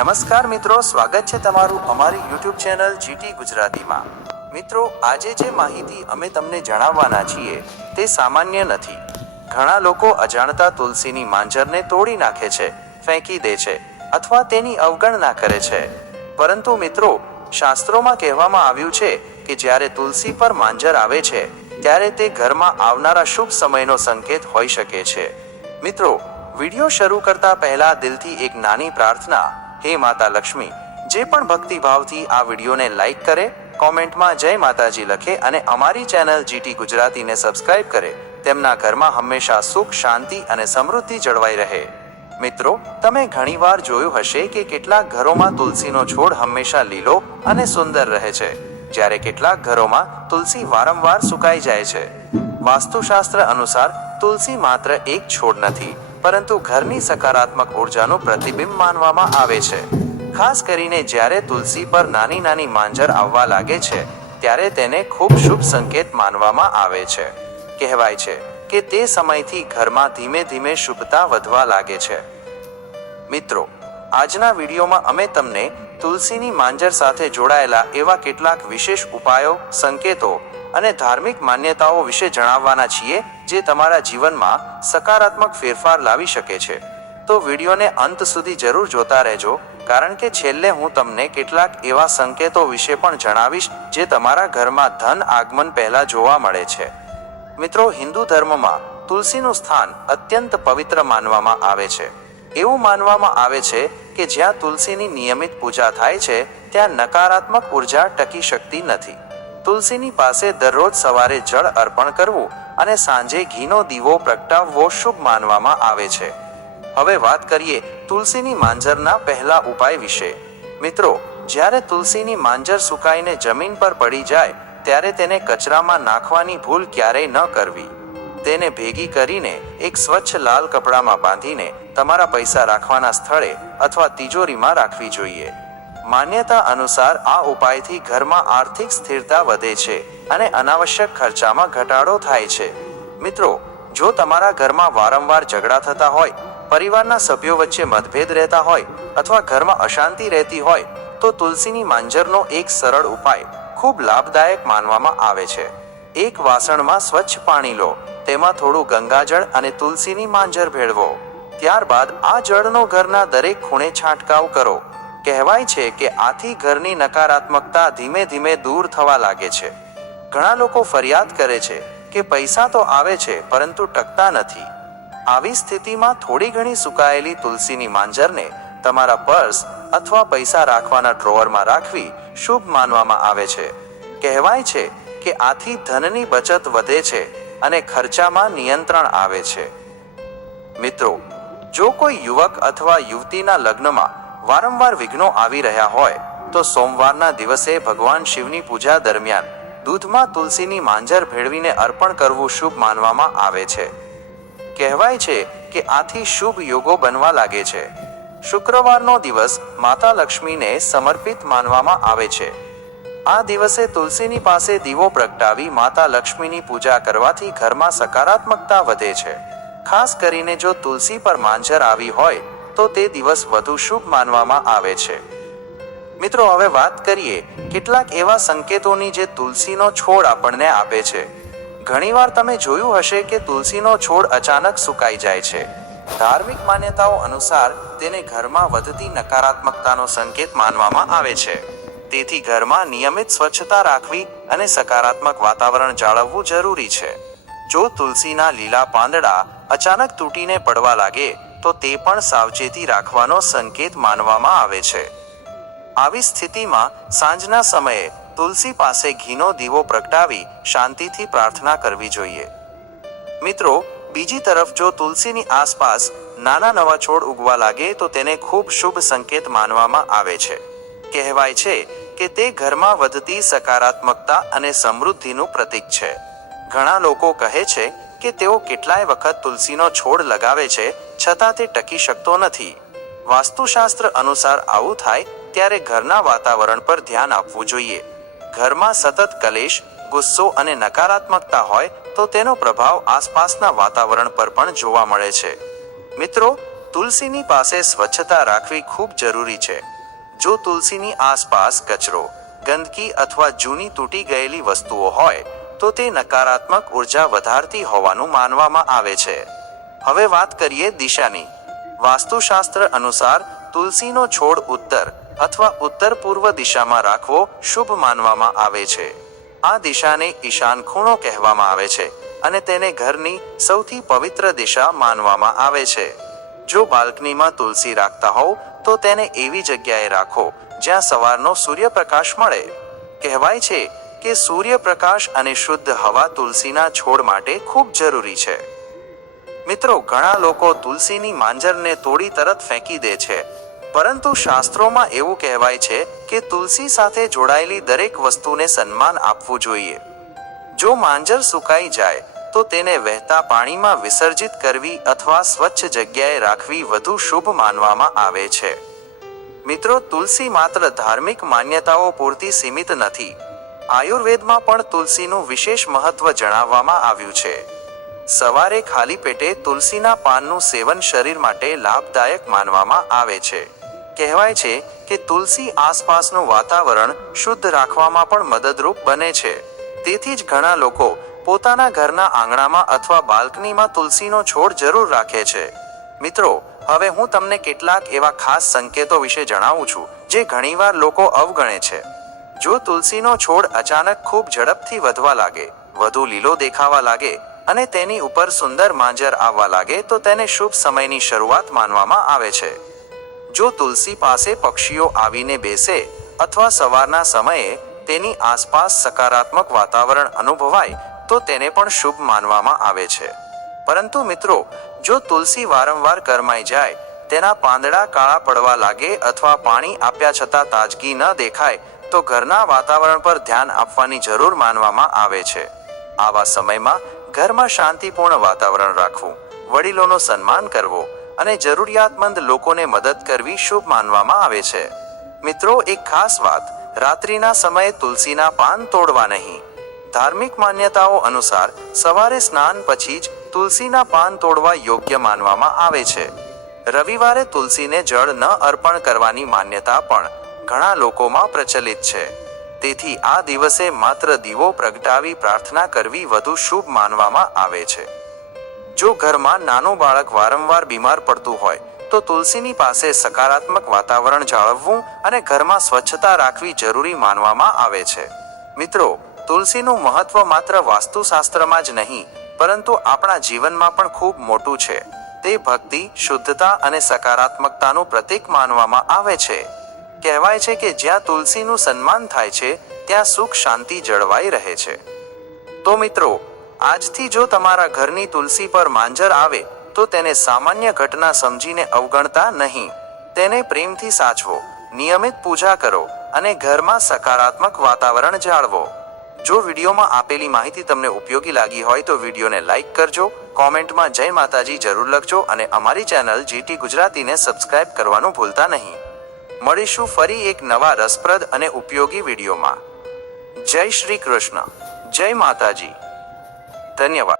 નમસ્કાર મિત્રો, સ્વાગત છે તમારું અમારી YouTube ચેનલ જીટી ગુજરાતીમાં। મિત્રો, આજે જે માહિતી અમે તમને જણાવવાના છીએ તે સામાન્ય નથી। ઘણા લોકો અજાણતા તુલસીની માંજરને તોડી નાખે છે, ફેંકી દે છે અથવા તેની અવગણના કરે છે। પરંતુ મિત્રો, શાસ્ત્રોમાં કહેવામાં આવ્યું છે કે જ્યારે તુલસી પર માંજર આવે છે ત્યારે તે ઘરમાં આવનારા શુભ સમયનો સંકેત હોઈ શકે છે। મિત્રો, વિડિયો શરૂ કરતા પહેલા દિલથી એક નાની પ્રાર્થના। હે માતા લક્ષ્મી, જે પણ ભક્તિભાવથી આ વિડીયોને લાઈક કરે, કોમેન્ટમાં જય માતાજી લખે અને અમારી ચેનલ જીટી ગુજરાતીને સબસ્ક્રાઇબ કરે, તેમના ઘરમાં હંમેશા સુખ, શાંતિ અને સમૃદ્ધિ જળવાઈ રહે। મિત્રો, તમે ઘણીવાર જોયું હશે કે કેટલાક ઘરોમાં તુલસીનો છોડ હંમેશા લીલો અને સુંદર રહે છે, જ્યારે કેટલાક ઘરોમાં તુલસી વારંવાર સુકાઈ જાય છે। વાસ્તુશાસ્ત્ર અનુસાર તુલસી માત્ર એક છોડ નથી, પરંતુ ઘરની સકારાત્મક ઉર્જાનું પ્રતિબિંબ માનવામાં આવે છે। ખાસ કરીને જ્યારે તુલસી પર નાની નાની માંજર આવવા લાગે છે ત્યારે તેને ખૂબ શુભ સંકેત માનવામાં આવે છે। કહેવાય છે કે તે સમયથી ઘરમાં ધીમે ધીમે શુભતા વધવા લાગે છે। મિત્રો, આજના વિડીયોમાં અમે તમને તુલસીની માંજર સાથે જોડાયેલા એવા કેટલાક વિશેષ ઉપાયો, સંકેતો અને ધાર્મિક માન્યતાઓ વિશે જણાવવાના છીએ જે તમારા જીવનમાં સકારાત્મક ફેરફાર લાવી શકે છે। તો વિડીયોને અંત સુધી જરૂર જોતા રહેજો, કારણ કે છેલ્લે હું તમને કેટલાક એવા સંકેતો વિશે પણ જણાવીશ જે તમારા ઘરમાં ધન આગમન પહેલા જોવા મળે છે। મિત્રો, હિન્દુ ધર્મમાં તુલસીનું સ્થાન અત્યંત પવિત્ર માનવામાં આવે છે। એવું માનવામાં આવે છે કે જ્યાં તુલસીની નિયમિત પૂજા થાય છે ત્યાં નકારાત્મક ઉર્જા ટકી શકતી નથી। તુલસીની પાસે દરરોજ સવારે જળ અર્પણ કરવું અને સાંજે ઘીનો દીવો પ્રગટાવવો શુભ માનવામાં આવે છે। હવે વાત કરીએ તુલસીની માંજરના પહેલા ઉપાય વિશે। મિત્રો, જ્યારે તુલસીની માંજર સુકાઈને જમીન પર પડી જાય ત્યારે તેને કચરામાં નાખવાની ભૂલ ક્યારેય ન કરવી। તેને ભેગી કરીને એક સ્વચ્છ લાલ કપડામાં બાંધીને તમારા પૈસા રાખવાના સ્થળે અથવા તિજોરીમાં રાખવી જોઈએ। માન્યતા અનુસાર આ ઉપાયથી ઘરમાં આર્થિક સ્થિરતા વધે છે અને અનાવશ્યક ખર્ચામાં ઘટાડો થાય છે। મિત્રો, જો તમારા ઘરમાં વારંવાર ઝઘડા થતા હોય, પરિવારના સભ્યો વચ્ચે મતભેદ રહેતા હોય અથવા ઘરમાં અશાંતિ રહેતી હોય તો તુલસીની માંજરનો એક સરળ ઉપાય ખૂબ લાભદાયક માનવામાં આવે છે। એક વાસણમાં સ્વચ્છ પાણી લો, તેમાં થોડું ગંગાજળ અને તુલસીની માંજર ભેળવો। ત્યારબાદ આ જળનો ઘરના દરેક ખૂણે છાંટકાવ કરો। કહેવાય છે કે આથી ઘરની નકારાત્મકતા ધીમે ધીમે દૂર થવા લાગે છે। ઘણા લોકો ફરિયાદ કરે છે કે પૈસા તો આવે છે પરંતુ ટકતા નથી। આવી સ્થિતિમાં થોડી ઘણી સુકાયેલી તુલસીની માંજરને તમારા પર્સ અથવા પૈસા રાખવાના ડ્રોવરમાં રાખવી શુભ માનવામાં આવે છે। કહેવાય છે કે આથી ધનની બચત વધે છે અને ખર્ચામાં નિયંત્રણ આવે છે। મિત્રો, જો કોઈ યુવક અથવા યુવતીના લગ્નમાં વારંવાર વિઘ્નો આવી રહ્યા હોય તો સોમવારના દિવસે ભગવાન શિવની પૂજા દરમિયાન દૂધમાં તુલસીની માંજર ભેળવીને અર્પણ કરવું શુભ માનવામાં આવે છે। કહેવાય છે કે આથી શુભ યોગો બનવા લાગે છે। શુક્રવારનો દિવસ માતા લક્ષ્મીને સમર્પિત માનવામાં આવે છે। આ દિવસે તુલસીની પાસે દીવો પ્રગટાવી માતા લક્ષ્મીની પૂજા કરવાથી ઘરમાં સકારાત્મકતા વધે છે। ખાસ કરીને જો તુલસી પર માંજર આવી હોય તો તે દિવસ વધુ શુભ માનવામાં આવે છે। મિત્રો, હવે વાત કરીએ કેટલાક એવા સંકેતોની જે તુલસીનો છોડ આપણને આપે છે। ઘણીવાર તમે જોયું હશે કે તુલસીનો છોડ અચાનક સુકાઈ જાય છે। ધાર્મિક માન્યતાઓ અનુસાર તેને ઘરમાં વધતી નકારાત્મકતાનો સંકેત માનવામાં આવે છે। તેથી ઘરમાં નિયમિત સ્વચ્છતા રાખવી અને સકારાત્મક વાતાવરણ જાળવવું જરૂરી છે। જો તુલસીના લીલા પાંદડા અચાનક તૂટીને પડવા લાગે તો તે પણ સાવચેતી રાખવાનો સંકેત માનવામાં આવે છે। આવી સ્થિતિમાં સાંજના સમયે તુલસી પાસે ઘીનો દીવો પ્રગટાવી શાંતિથી પ્રાર્થના કરવી જોઈએ। મિત્રો, બીજી તરફ જો તુલસીની આસપાસ નાના નવા છોડ ઉગવા લાગે તો તેને ખૂબ શુભ સંકેત માનવામાં આવે છે। કહેવાય છે કે તે ઘરમાં વધતી સકારાત્મકતા અને સમૃદ્ધિનું પ્રતીક છે। ઘણા લોકો કહે છે કે તેઓ કેટલાય વખત તુલસીનો છોડ લગાવે છે છતાં તે ટકી શકતો નથી। વાસ્તુશાસ્ત્ર અનુસાર આવું થાય ત્યારે ઘરના વાતાવરણ પર ધ્યાન આપવું જોઈએ। ઘરમાં સતત કલેશ, ગુસ્સો અને નકારાત્મકતા હોય તો તેનો પ્રભાવ આસપાસના વાતાવરણ પર પણ જોવા મળે છે। મિત્રો, તુલસીની પાસે સ્વચ્છતા રાખવી ખૂબ જરૂરી છે. જો તુલસીની આસપાસ કચરો, ગંદકી અથવા જૂની તૂટી ગયેલી વસ્તુઓ હોય તો તે નકારાત્મક ઉર્જા વધારતી હોવાનું માનવામાં આવે છે. હવે વાત કરીએ દિશાની. વાસ્તુશાસ્ત્ર અનુસાર તુલસીનો છોડ ઉત્તર અથવા ઉત્તર પૂર્વ દિશામાં રાખવો શુભ માનવામાં આવે છે. આ દિશાને ઈશાન ખૂણો કહેવામાં આવે છે અને તેને ઘરની સૌથી પવિત્ર દિશા માનવામાં આવે છે. જો બાલ્કનીમાં તુલસી રાખતા હોવ તો તેને એવી જગ્યાએ રાખો જ્યાં સવારનો સૂર્યપ્રકાશ મળે. કહેવાય છે કે સૂર્યપ્રકાશ અને શુદ્ધ હવા તુલસીના છોડ માટે ખૂબ જરૂરી છે. મિત્રો, ઘણા લોકો તુલસીની માંજરને તોડી તરત ફેંકી દે છે, પરંતુ શાસ્ત્રોમાં એવું કહેવાય છે કે તુલસી સાથે જોડાયેલી દરેક વસ્તુને સન્માન આપવું જોઈએ. જો માંજર સુકાઈ જાય તો તેને વહેતા પાણીમાં વિસર્જિત કરવી અથવા સ્વચ્છ જગ્યાએ રાખવી વધુ શુભ માનવામાં આવે છે. મિત્રો, તુલસી માત્ર ધાર્મિક માન્યતાઓ પૂરતી સીમિત નથી. આયુર્વેદમાં પણ તુલસીનું વિશેષ મહત્વ જણાવવામાં આવ્યું છે. સવારે ખાલી પેટે તુલસીના પાનનું સેવન શરીર માટે લાભદાયક માનવામાં આવે છે. કહેવાય છે કે તુલસી આસપાસનું વાતાવરણ શુદ્ધ રાખવામાં પણ મદદરૂપ બને છે. તેથી જ ઘણા લોકો પોતાના ઘરના આંગણામાં અથવા બાલ્કનીમાં તુલસીનો છોડ જરૂર રાખે છે. મિત્રો, હવે હું તમને કેટલાક એવા ખાસ સંકેતો વિશે જણાવું છું જે ઘણીવાર લોકો અવગણે છે. જો તુલસીનો છોડ અચાનક ખૂબ ઝડપથી વધવા લાગે, વધુ લીલો દેખાવા લાગે અને તેની ઉપર સુંદર માંજર આવવા લાગે તો તેને શુભ સમયની શરૂઆત માનવામાં આવે છે. જો તુલસી પાસે પક્ષીઓ આવીને બેસે અથવા સવારના સમયે તેની આસપાસ સકારાત્મક વાતાવરણ અનુભવાય તો તેને પણ શુભ માનવામાં આવે છે. પરંતુ મિત્રો, જો તુલસી વારંવાર કરમાઈ જાય, તેના પાંદડા કાળા પડવા લાગે અથવા પાણી આપ્યા છતાં તાજગી ન દેખાય તો ઘરના વાતાવરણ પર ધ્યાન આપવાની જરૂર માનવામાં આવે છે. આવા સમયમાં ઘરમાં શાંતિપૂર્ણ વાતાવરણ રાખવું, વડીલોનો સન્માન કરવો અને જરૂરિયાતમંદ લોકોને મદદ કરવી શુભ માનવામાં આવે છે. મિત્રો, એક ખાસ વાત, રાત્રિના સમયે તુલસીના પાન તોડવા નહીં. ધાર્મિક માન્યતાઓ અનુસાર સવારે સ્નાન પછી જ તુલસીના પાન તોડવા યોગ્ય માનવામાં આવે છે. રવિવારે તુલસીને જળ ન અર્પણ કરવાની માન્યતા પણ ઘણા લોકોમાં પ્રચલિત છે. તેથી આ દિવસે માત્ર દીવો પ્રગટાવી પ્રાર્થના કરવી વધુ શુભ માનવામાં આવે છે. જો ઘરમાં નાનું બાળક વારંવાર બીમાર પડતું હોય તો તુલસીની પાસે સકારાત્મક વાતાવરણ જાળવવું અને ઘરમાં સ્વચ્છતા રાખવી જરૂરી માનવામાં આવે છે. મિત્રો, તુલસીનું મહત્વ માત્ર વાસ્તુશાસ્ત્રમાં જ નહીં પરંતુ આપણા જીવનમાં પણ ખૂબ મોટું છે. તે ભક્તિ, શુદ્ધતા અને સકારાત્મકતાનું પ્રતીક માનવામાં આવે છે. કહેવાય છે કે જ્યાં તુલસીનું સન્માન થાય છે ત્યાં સુખ શાંતિ જળવાઈ રહે છે. તો મિત્રો, આજથી જો તમારા ઘરની તુલસી પર માંજર આવે તો તેને સામાન્ય ઘટના સમજીને અવગણતા નહીં. તેને પ્રેમથી સાચવો, નિયમિત પૂજા કરો અને ઘરમાં સકારાત્મક વાતાવરણ જાળવો. જો વિડીયોમાં આપેલી માહિતી તમને ઉપયોગી લાગી હોય તો વિડીયોને લાઈક કરજો, કોમેન્ટમાં જય માતાજી જરૂર લખજો અને અમારી ચેનલ જીટી ગુજરાતીને સબસ્ક્રાઇબ કરવાનું ભૂલતા નહીં. મળીશું ફરી એક નવા રસપ્રદ અને ઉપયોગી વિડીયોમાં. જય શ્રી કૃષ્ણ, જય માતાજી, ધન્યવાદ.